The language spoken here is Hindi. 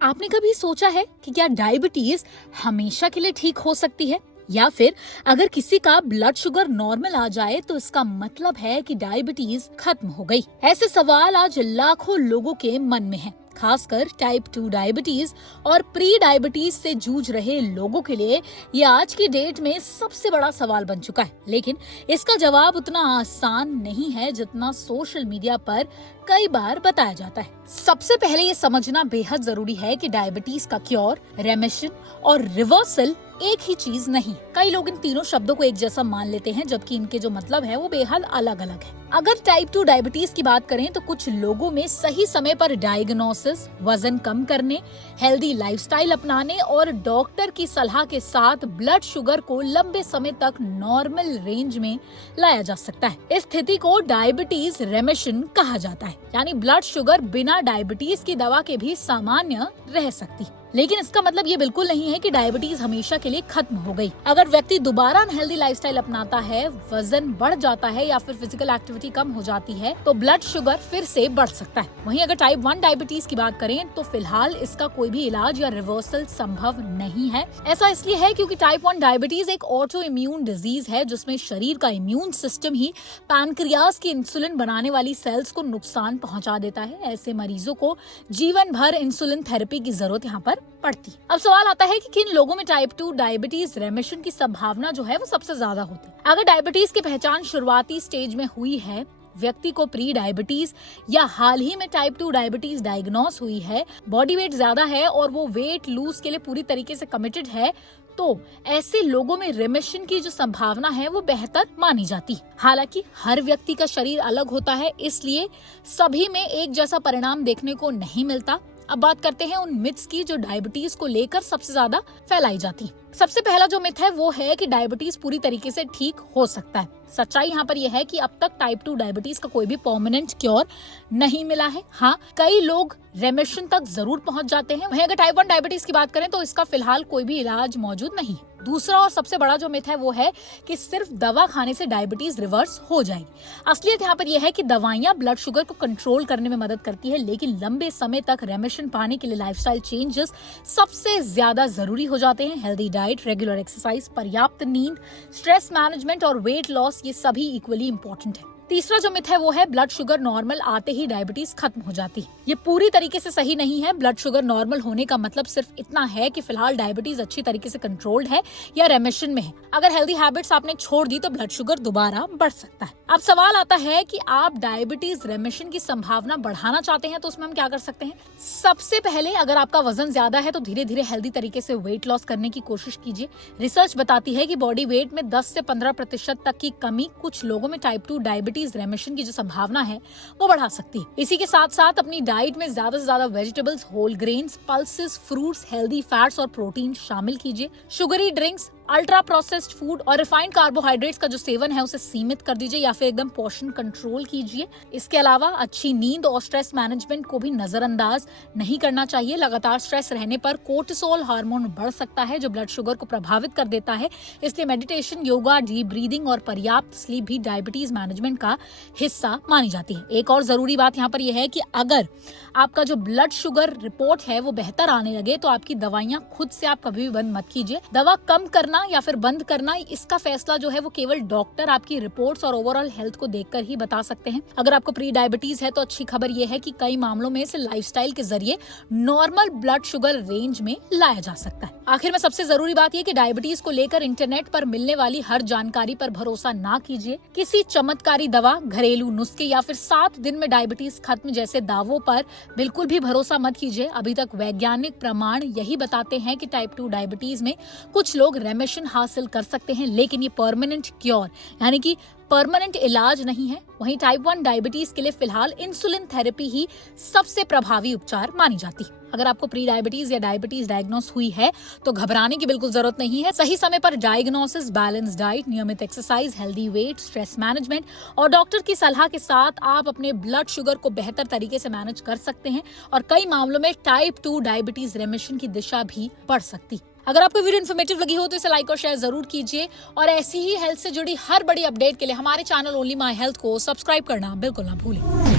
आपने कभी सोचा है कि क्या डायबिटीज हमेशा के लिए ठीक हो सकती है, या फिर अगर किसी का ब्लड शुगर नॉर्मल आ जाए तो इसका मतलब है कि डायबिटीज खत्म हो गई? ऐसे सवाल आज लाखों लोगों के मन में हैं। खासकर टाइप 2 डायबिटीज और प्री डायबिटीज से जूझ रहे लोगों के लिए ये आज की डेट में सबसे बड़ा सवाल बन चुका है। लेकिन इसका जवाब उतना आसान नहीं है जितना सोशल मीडिया पर कई बार बताया जाता है। सबसे पहले ये समझना बेहद जरूरी है कि डायबिटीज का क्योर, रेमिशन और रिवर्सल एक ही चीज नहीं। कई लोग इन तीनों शब्दों को एक जैसा मान लेते हैं, जबकि इनके जो मतलब है वो बेहद अलग अलग है। अगर टाइप 2 डायबिटीज की बात करें तो कुछ लोगों में सही समय पर डायग्नोसिस, वजन कम करने, हेल्दी लाइफस्टाइल अपनाने और डॉक्टर की सलाह के साथ ब्लड शुगर को लंबे समय तक नॉर्मल रेंज में लाया जा सकता है। इस स्थिति को डायबिटीज रेमिशन कहा जाता है, यानी ब्लड शुगर बिना डायबिटीज की दवा के भी सामान्य रह सकती। लेकिन इसका मतलब ये बिल्कुल नहीं है कि डायबिटीज हमेशा के लिए खत्म हो गई। अगर व्यक्ति दोबारा अनहेल्दी लाइफस्टाइल अपनाता है, वजन बढ़ जाता है या फिर फिजिकल एक्टिविटी कम हो जाती है तो ब्लड शुगर फिर से बढ़ सकता है। वहीं अगर टाइप 1 डायबिटीज की बात करें तो फिलहाल इसका कोई भी इलाज या रिवर्सल संभव नहीं है। ऐसा इसलिए है क्योंकि टाइप 1 डायबिटीज एक ऑटो इम्यून डिजीज है जिसमें शरीर का इम्यून सिस्टम ही पैनक्रियाज की इंसुलिन बनाने वाली सेल्स को नुकसान पहुंचा देता है। ऐसे मरीजों को जीवन भर इंसुलिन थेरेपी की जरूरत यहाँ पर पड़ती। अब सवाल आता है कि किन लोगों में टाइप 2 डायबिटीज रेमिशन की संभावना जो है वो सबसे ज्यादा होती है। अगर डायबिटीज की पहचान शुरुआती स्टेज में हुई है, व्यक्ति को प्री डायबिटीज या हाल ही में टाइप 2 डायबिटीज डायग्नोस हुई है, बॉडी वेट ज्यादा है और वो वेट लूज के लिए पूरी तरीके से कमिटेड है, तो ऐसे लोगों में रेमिशन की जो संभावना है वो बेहतर मानी जाती। हालांकि हर व्यक्ति का शरीर अलग होता है, इसलिए सभी में एक जैसा परिणाम देखने को नहीं मिलता। अब बात करते हैं उन मिथ्स की जो डायबिटीज को लेकर सबसे ज्यादा फैलाई जाती। सबसे पहला जो मिथ है वो है कि डायबिटीज पूरी तरीके से ठीक हो सकता है। सच्चाई यहाँ पर यह है कि अब तक टाइप 2 डायबिटीज का कोई भी परमानेंट क्योर नहीं मिला है। हाँ, कई लोग रेमिशन तक जरूर पहुंच जाते हैं। वहीं अगर टाइप 1 डायबिटीज की बात करें तो इसका फिलहाल कोई भी इलाज मौजूद नहीं। दूसरा और सबसे बड़ा जो मिथ है वो है कि सिर्फ दवा खाने से डायबिटीज रिवर्स हो जाएगी। असलियत यहाँ पर यह है कि दवाइयाँ ब्लड शुगर को कंट्रोल करने में मदद करती है, लेकिन लंबे समय तक रेमिशन पाने के लिए लाइफस्टाइल चेंजेस सबसे ज्यादा जरूरी हो जाते हैं। हेल्दी डाइट, रेगुलर एक्सरसाइज, पर्याप्त नींद, स्ट्रेस मैनेजमेंट और वेट लॉस, ये सभी इक्वली इंपॉर्टेंट है। तीसरा जो मिथ है वो है ब्लड शुगर नॉर्मल आते ही डायबिटीज खत्म हो जाती है। ये पूरी तरीके से सही नहीं है। ब्लड शुगर नॉर्मल होने का मतलब सिर्फ इतना है कि फिलहाल डायबिटीज अच्छी तरीके से कंट्रोल्ड है या रेमिशन में है। अगर हेल्दी हैबिट्स आपने छोड़ दी तो ब्लड शुगर दोबारा बढ़ सकता है। अब सवाल आता है कि आप डायबिटीज रेमिशन की संभावना बढ़ाना चाहते हैं तो उसमें हम क्या कर सकते हैं। सबसे पहले अगर आपका वजन ज्यादा है तो धीरे धीरे हेल्दी तरीके से वेट लॉस करने की कोशिश कीजिए। रिसर्च बताती है कि बॉडी वेट में 10 से 15% तक की कमी कुछ लोगों में टाइप 2 डायबिटीज रेमिशन की जो संभावना है वो बढ़ा सकती है। इसी के साथ साथ अपनी डाइट में ज्यादा से ज्यादा vegetables, whole grains, pulses, fruits, healthy fats और प्रोटीन शामिल कीजिए। Sugary drinks, ultra processed food और रिफाइंड कार्बोहाइड्रेट्स का जो सेवन है उसे सीमित कर दीजिए या फिर एकदम पोर्शन कंट्रोल कीजिए। इसके अलावा अच्छी नींद और स्ट्रेस मैनेजमेंट को भी नजरअंदाज नहीं करना चाहिए। लगातार स्ट्रेस रहने पर कोर्टिसोल हार्मोन बढ़ सकता है जो ब्लड शुगर को प्रभावित कर देता है। इसलिए मेडिटेशन, योगा, डीप ब्रीदिंग और पर्याप्त स्लीप भी डायबिटीज मैनेजमेंट का हिस्सा मानी जाती है। एक और जरूरी बात यहाँ पर यह है कि अगर आपका जो ब्लड शुगर रिपोर्ट है वो बेहतर आने लगे तो आपकी दवाइयाँ खुद से आप कभी भी बंद मत कीजिए। दवा कम करना या फिर बंद करना, इसका फैसला जो है वो केवल डॉक्टर आपकी रिपोर्ट्स और ओवरऑल हेल्थ को देखकर ही बता सकते हैं। अगर आपको प्री डायबिटीज है तो अच्छी खबर ये है कि कई मामलों में इसे लाइफस्टाइल के जरिए नॉर्मल ब्लड शुगर रेंज में लाया जा सकता है। आखिर में सबसे जरूरी बात ये कि डायबिटीज को लेकर इंटरनेट पर मिलने वाली हर जानकारी पर भरोसा ना कीजिए। किसी चमत्कारी दवा, घरेलू नुस्खे या फिर 7 दिन में डायबिटीज खत्म जैसे दावों पर बिल्कुल भी भरोसा मत कीजिए। अभी तक वैज्ञानिक प्रमाण यही बताते हैं कि टाइप 2 डायबिटीज में कुछ लोग रेमिशन हासिल कर सकते हैं, लेकिन ये परमानेंट क्योर यानी कि परमानेंट इलाज नहीं है। वहीं टाइप 1 डायबिटीज के लिए फिलहाल इंसुलिन थेरेपी ही सबसे प्रभावी उपचार मानी जाती है। अगर आपको प्री डायबिटीज या डायबिटीज डायग्नोस हुई है तो घबराने की बिल्कुल जरूरत नहीं है। सही समय पर डायग्नोसिस, बैलेंस डाइट, नियमित exercise, healthy weight, stress management और डॉक्टर की सलाह के साथ आप अपने ब्लड शुगर को बेहतर तरीके से मैनेज कर सकते हैं और कई मामलों में टाइप 2 डायबिटीज रेमिशन की दिशा भी बढ़ सकती। अगर आपको वीडियो इन्फॉर्मेटिव लगी हो तो इसे लाइक और शेयर जरूर कीजिए और ऐसी ही हेल्थ से जुड़ी हर बड़ी अपडेट के लिए हमारे चैनल ओनली माय हेल्थ को सब्सक्राइब करना बिल्कुल ना भूलें।